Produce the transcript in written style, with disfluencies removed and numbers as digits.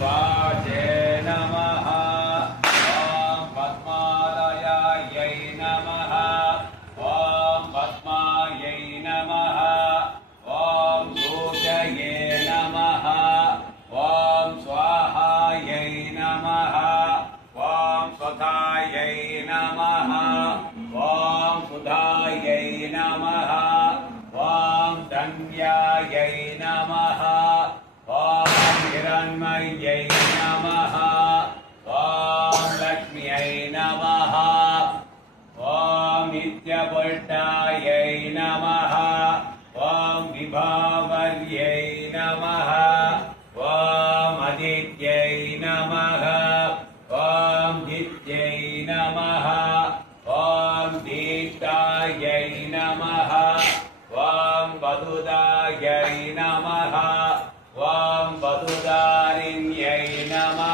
वाचे नमः। ॐ पद्मालयायै नमः। ॐ पद्मायै नमः। ॐ सूचये नमः। ॐ स्वाहायै नमः। ॐ स्वधायै नमः। ॐ सुधायै नमः। ॐ धन्यायै नमः। ॐ हिरण्मयै नमः। ॐ लक्ष्म्यै नमः। ॐ नित्यपुष्टायै नमः। ॐ विभावर्यै नमः। ॐ आदित्यै नमः। ॐ दित्यै नमः। ॐ दीप्तायै नमः। ॐ वसुदायै नमः। ॐ वसुधारिण्यै नमः।